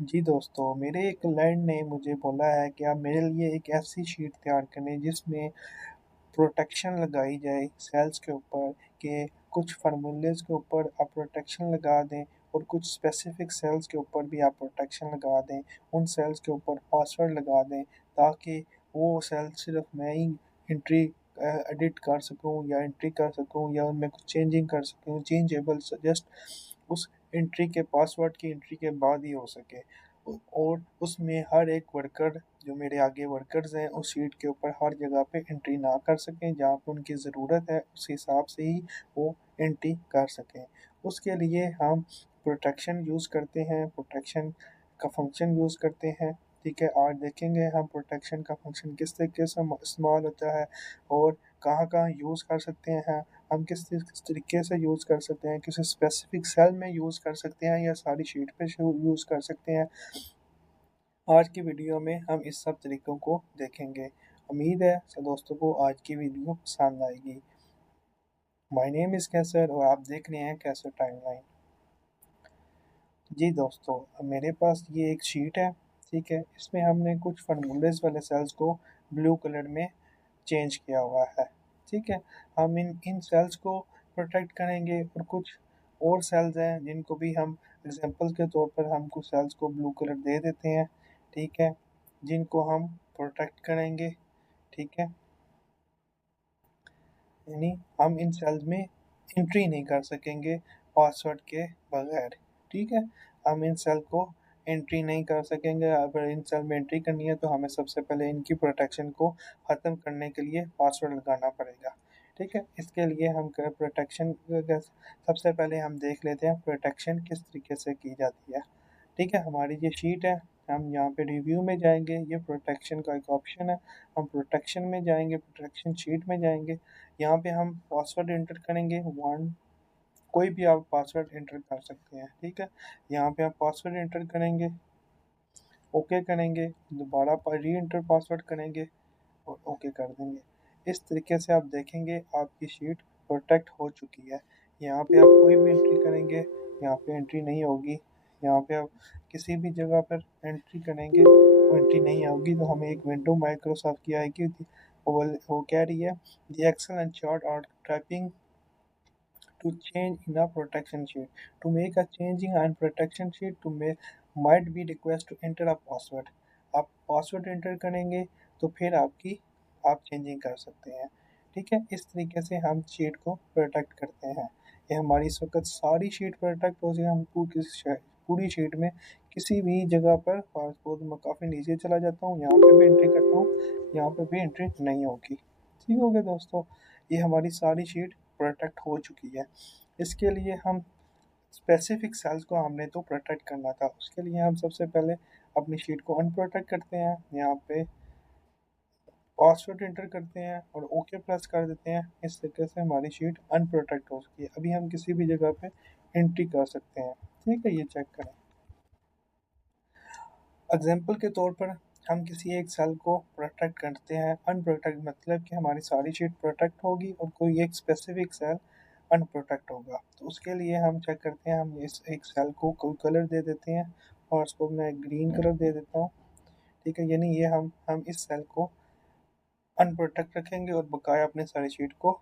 जी दोस्तों, मेरे एक क्लाइंट ने मुझे बोला है कि आप मेरे लिए एक ऐसी शीट तैयार करें जिसमें प्रोटेक्शन लगाई जाए सेल्स के ऊपर कि कुछ फार्मूलेज़ के ऊपर आप प्रोटेक्शन लगा दें और कुछ स्पेसिफिक सेल्स के ऊपर भी आप प्रोटेक्शन लगा दें। उन सेल्स के ऊपर पासवर्ड लगा दें ताकि वो सेल्स सिर्फ़ मैं ही एंट्री एडिट कर सकूँ या एंट्री कर सकूँ या उनमें कुछ चेंजिंग कर सकूँ। चेंजेबल जस्ट उस एंट्री के पासवर्ड की एंट्री के बाद ही हो सके। और उसमें हर एक वर्कर जो मेरे आगे वर्कर्स हैं उस शीट के ऊपर हर जगह पे एंट्री ना कर सकें, जहाँ पे उनकी ज़रूरत है उस हिसाब से ही वो एंट्री कर सकें। उसके लिए हम प्रोटेक्शन यूज़ करते हैं, प्रोटेक्शन का फंक्शन यूज़ करते हैं। ठीक है, आज देखेंगे हम प्रोटेक्शन का फंक्शन किस तरीके से इस्तेमाल होता है और कहाँ-कहाँ यूज़ कर सकते हैं। हम किस तरीके से यूज़ कर सकते हैं, किसी स्पेसिफिक सेल में यूज़ कर सकते हैं या सारी शीट पे यूज़ कर सकते हैं। आज की वीडियो में हम इस सब तरीकों को देखेंगे। उम्मीद है सब दोस्तों को आज की वीडियो पसंद आएगी। माय नेम इज़ कैसर और आप देख रहे हैं कैसर टाइमलाइन। जी दोस्तों, अब मेरे पास ये एक शीट है, ठीक है? इसमें हमने कुछ फार्मूलेज़ वाले सेल्स को ब्लू कलर में चेंज किया हुआ है, ठीक है? हम इन इन सेल्स को प्रोटेक्ट करेंगे और कुछ और सेल्स हैं जिनको भी हम एग्जांपल के तौर पर हम कुछ सेल्स को ब्लू कलर दे देते हैं, ठीक है? जिनको हम प्रोटेक्ट करेंगे, ठीक है? यानी हम इन सेल्स में एंट्री नहीं कर सकेंगे पासवर्ड के बगैर, ठीक है? हम इन सेल को एंट्री नहीं कर सकेंगे। अगर इन सेल में एंट्री करनी है तो हमें सबसे पहले इनकी प्रोटेक्शन को ख़त्म करने के लिए पासवर्ड लगाना पड़ेगा, ठीक है? इसके लिए हम प्रोटेक्शन सबसे पहले हम देख लेते हैं प्रोटेक्शन किस तरीके से की जाती है। ठीक है, हमारी ये शीट है, हम यहाँ पे रिव्यू में जाएंगे, ये प्रोटेक्शन का एक ऑप्शन है। हम प्रोटेक्शन में जाएंगे, प्रोटेक्शन शीट में जाएंगे, यहाँ पे हम पासवर्ड एंटर करेंगे वन, कोई भी आप पासवर्ड एंटर कर सकते हैं, ठीक है? यहाँ पे आप पासवर्ड एंटर करेंगे, ओके करेंगे, दोबारा री एंटर पासवर्ड करेंगे और ओके कर देंगे। इस तरीके से आप देखेंगे आपकी शीट प्रोटेक्ट हो चुकी है। यहाँ पे आप कोई भी एंट्री करेंगे, यहाँ पे एंट्री नहीं होगी। यहाँ पे आप किसी भी जगह पर एंट्री करेंगे वो एंट्री नहीं होगी, तो हमें एक विंडो माइक्रोसॉफ्ट की आएगी। वो कह रही है the Excel and chart are typing to change in a protection sheet. To make a changing and protection sheet to make might be request to enter a password. आप पासवर्ड एंटर करेंगे तो फिर आप चेंजिंग कर सकते हैं, ठीक है? इस तरीके से हम शीट को प्रोटेक्ट करते हैं। ये हमारी इस वक्त सारी शीट प्रोटेक्ट हो जाए। हम पूरी शीट में किसी भी जगह पर पासवर्ड मैं काफ़ी नीचे चला जाता हूँ, यहाँ पे भी एंट्री करता हूँ, यहाँ पे भी एंट्री नहीं होगी। ठीक हो गया दोस्तों, ये हमारी सारी शीट प्रोटेक्ट हो चुकी है। इसके लिए हम स्पेसिफिक सेल्स को हमने तो प्रोटेक्ट करना था, उसके लिए हम सबसे पहले अपनी शीट को अनप्रोटेक्ट करते हैं, यहाँ पे पासवर्ड एंटर करते हैं और ओके प्रेस कर देते हैं। इस तरीके से हमारी शीट अनप्रोटेक्ट हो चुकी है। अभी हम किसी भी जगह पे एंट्री कर सकते हैं, ठीक है? ये चेक करें। एग्जाम्पल के तौर पर हम किसी एक सेल को प्रोटेक्ट करते हैं, अनप्रोटेक्ट मतलब कि हमारी सारी शीट प्रोटेक्ट होगी और कोई एक स्पेसिफिक सेल अनप्रोटेक्ट होगा। तो उसके लिए हम चेक करते हैं, हम इस एक सेल को कोई कलर दे देते हैं और उसको मैं ग्रीन कलर दे देता हूँ, ठीक है? यानी ये हम इस सेल को अनप्रोटेक्ट रखेंगे और बकाया अपने सारी शीट को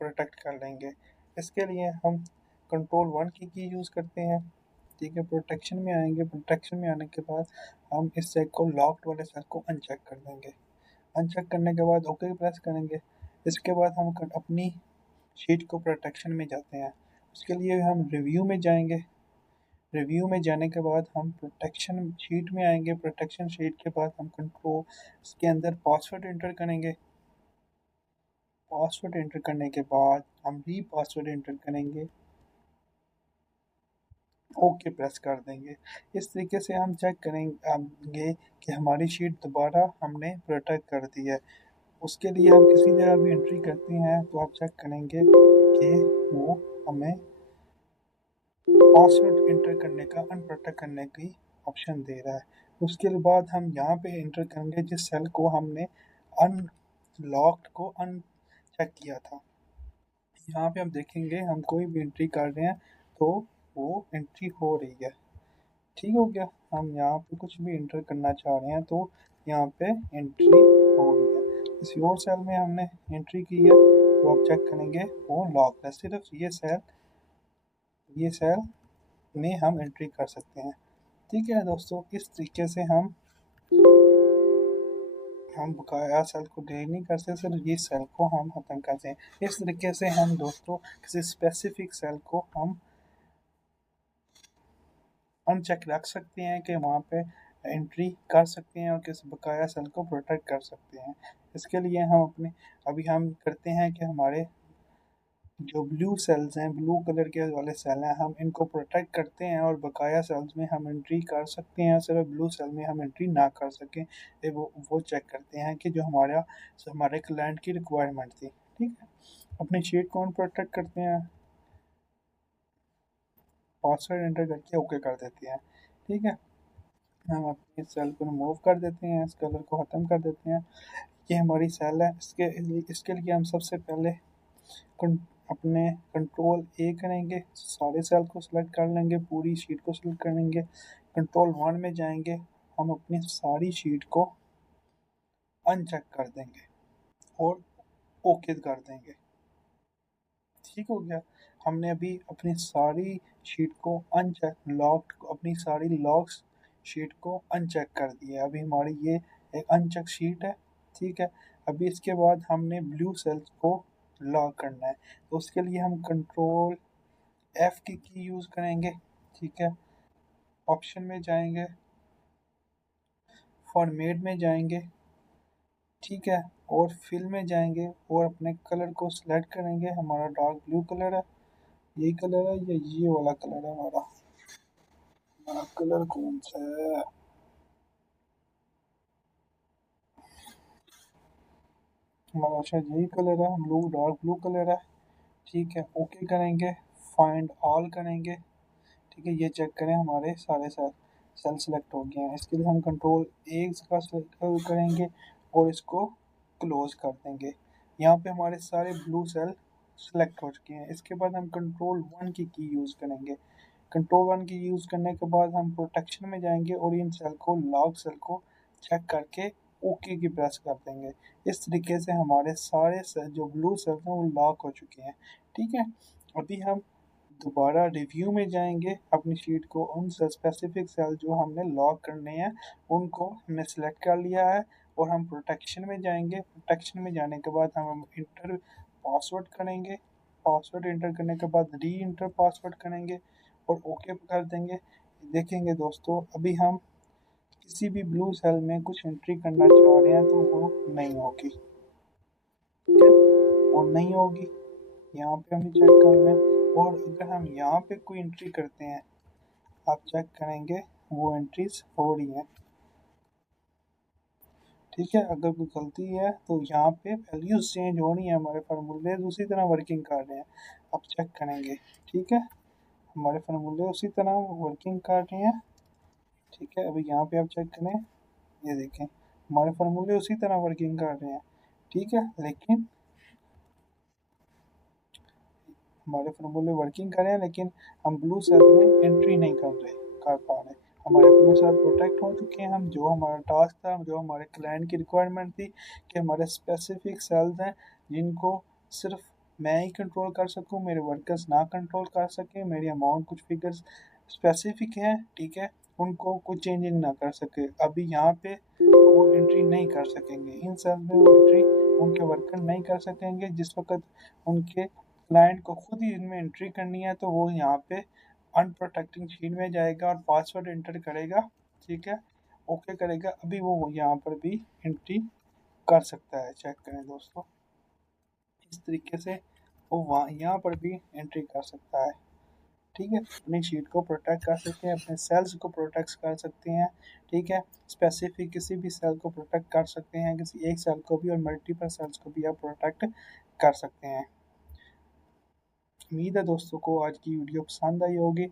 प्रोटेक्ट कर लेंगे। इसके लिए हम कंट्रोल वन की यूज़ करते हैं, ठीक है? प्रोटेक्शन में आएंगे, प्रोटेक्शन में आने के बाद हम इस सेल को लॉक्ड वाले सेल को अनचेक कर देंगे। अनचेक करने के बाद ओके प्रेस करेंगे। इसके बाद हम अपनी शीट को प्रोटेक्शन में जाते हैं। उसके लिए हम रिव्यू में जाएंगे, रिव्यू में जाने के बाद हम प्रोटेक्शन शीट में आएंगे, प्रोटेक्शन शीट के बाद हम कंट्रोल इसके अंदर पासवर्ड एंटर करेंगे। पासवर्ड एंटर करने के बाद हम री पासवर्ड एंटर करेंगे, ओके प्रेस कर देंगे। इस तरीके से हम चेक करेंगे कि हमारी शीट दोबारा हमने प्रोटेक्ट कर दी है। उसके लिए हम किसी जगह भी एंट्री करते हैं तो आप चेक करेंगे कि वो हमें पासवर्ड एंटर करने का अनप्रोटेक्ट करने की ऑप्शन दे रहा है। उसके बाद हम यहाँ पे एंटर करेंगे जिस सेल को हमने अनलॉक्ड को अनचेक किया था। यहाँ पे हम देखेंगे हम कोई भी एंट्री कर रहे हैं तो वो एंट्री हो रही है, ठीक हो गया। हम यहाँ पे कुछ भी इंटर करना चाह रहे हैं तो यहाँ पे एंट्री हो रही है। किसी और सेल में हमने एंट्री की है तो आप चेक करेंगे वो लॉक है। सिर्फ ये सेल में हम एंट्री कर सकते हैं। ठीक है दोस्तों, इस तरीके से हम बकाया सेल को डिलीट नहीं कर सकते, सिर्फ ये सेल को हम खत्म करते हैं। इस तरीके से हम दोस्तों किसी स्पेसिफिक सेल को हम अनचेक रख सकते हैं कि वहाँ पे एंट्री कर सकते हैं और किसी बकाया सेल को प्रोटेक्ट कर सकते हैं। इसके लिए हम अपने अभी हम करते हैं कि हमारे जो ब्लू सेल्स हैं, ब्लू कलर के वाले सेल हैं, हम इनको प्रोटेक्ट करते हैं और बकाया सेल्स में हम एंट्री कर सकते हैं। सिर्फ ब्लू सेल में हम एंट्री ना कर सकें, वो चेक करते हैं कि जो हमारे क्लाइंट की रिक्वायरमेंट थी। ठीक है, अपनी शीट को हम प्रोटेक्ट करते हैं, पासवर्ड एंटर करके ओके कर देते हैं। ठीक है, हम अपने सेल को रिमूव कर देते हैं, इस कलर को ख़त्म कर देते हैं। ये हमारी सेल है। इसके लिए हम सबसे पहले कं, अपने कंट्रोल ए करेंगे, सारे सेल को सिलेक्ट कर लेंगे, पूरी शीट को सिलेक्ट करेंगे। कंट्रोल 1 में जाएंगे, हम अपनी सारी शीट को अनचेक कर देंगे और ओके कर देंगे। ठीक हो गया। हमने अभी अपनी सारी शीट को अनचेक लॉक अपनी सारी लॉक्स शीट को अनचेक कर दिया। अभी हमारी ये एक अनचेक शीट है। ठीक है, अभी इसके बाद हमने ब्लू सेल्स को लॉक करना है, तो उसके लिए हम कंट्रोल एफ की यूज़ करेंगे। ठीक है, ऑप्शन में जाएंगे, फॉर्मेट में जाएंगे। ठीक है, और फिल में जाएंगे और अपने कलर को सिलेक्ट करेंगे। हमारा डार्क ब्लू कलर है, यही कलर है या ये वाला कलर है हमारा? हमारा कलर कौन सा है? हमारा शायद यही कलर है, ब्लू, डार्क ब्लू कलर है। ठीक है, ओके करेंगे, फाइंड ऑल करेंगे। ठीक है, ये चेक करें हमारे सारे सेल सेलेक्ट हो गए हैं। इसके लिए हम कंट्रोल ए का सेलेक्ट करेंगे और इसको क्लोज कर देंगे। यहाँ पे हमारे सारे ब्लू सेल सेलेक्ट हो चुके हैं। इसके बाद हम कंट्रोल 1 की यूज़ करेंगे। कंट्रोल 1 की यूज़ करने के बाद हम प्रोटेक्शन में जाएंगे और इन सेल को लॉक सेल को चेक करके ओके की प्रेस कर देंगे। इस तरीके से हमारे सारे सेल जो ब्लू सेल हैं वो लॉक हो चुके हैं। ठीक है, अभी हम दोबारा रिव्यू में जाएंगे, अपनी शीट को उन स्पेसिफिक सेल जो हमने लॉक करने हैं उनको हमने सेलेक्ट कर लिया है और हम प्रोटेक्शन में जाएंगे। प्रोटेक्शन में जाने के बाद हम इंटर पासवर्ड करेंगे। पासवर्ड इंटर करने के बाद री इंटर पासवर्ड करेंगे और ओके कर देंगे। देखेंगे दोस्तों, अभी हम किसी भी ब्लू सेल में कुछ एंट्री करना चाह रहे हैं तो वो नहीं होगी। ठीक है, और नहीं होगी। यहाँ पे हमें चेक करना है, और अगर हम यहाँ पे कोई एंट्री करते हैं, आप चेक करेंगे वो एंट्रीज हो रही हैं। ठीक है, अगर कोई गलती है तो यहाँ पे वैल्यूज चेंज हो रही है, हमारे फार्मूले उसी तरह वर्किंग कर रहे हैं। आप चेक करेंगे, ठीक है, हमारे फार्मूले उसी तरह वर्किंग कर रहे हैं। ठीक है, अभी यहाँ पे आप चेक करें, ये देखें हमारे फार्मूले उसी तरह वर्किंग कर रहे हैं। ठीक है, लेकिन हमारे फार्मूले वर्किंग कर रहे हैं लेकिन हम ब्लू सेल में एंट्री नहीं कर पा रहे। हमारे ब्लू सेल प्रोटेक्ट हो चुके हैं। हम जो हमारा टास्क था, जो हमारे क्लाइंट की रिक्वायरमेंट थी कि हमारे स्पेसिफिक सेल्स हैं जिनको सिर्फ मैं ही कंट्रोल कर सकूं, मेरे वर्कर्स ना कंट्रोल कर सकें, मेरी अमाउंट कुछ फिगर्स स्पेसिफिक हैं, ठीक है, उनको कुछ चेंजिंग ना कर सके। अभी यहाँ पे वो एंट्री नहीं कर सकेंगे, इन सेल में वो एंट्री उनके वर्कर नहीं कर सकेंगे। जिस वक्त उनके क्लाइंट को खुद ही इनमें एंट्री करनी है तो वो यहाँ पे अनप्रोटेक्टिंग शीट में जाएगा और पासवर्ड एंटर करेगा। ठीक है, ओके करेगा, अभी वो यहाँ पर भी एंट्री कर सकता है। चेक करें दोस्तों, इस तरीके से वो वहाँ यहाँ पर भी एंट्री कर सकता है। ठीक है, अपनी शीट को प्रोटेक्ट कर सकते हैं, अपने सेल्स को प्रोटेक्ट कर सकते हैं। ठीक है, स्पेसिफिक किसी भी सेल को प्रोटेक्ट कर सकते हैं, किसी एक सेल को भी, और मल्टीपल सेल्स को भी आप प्रोटेक्ट कर सकते हैं। उम्मीद है दोस्तों को आज की वीडियो पसंद आई होगी।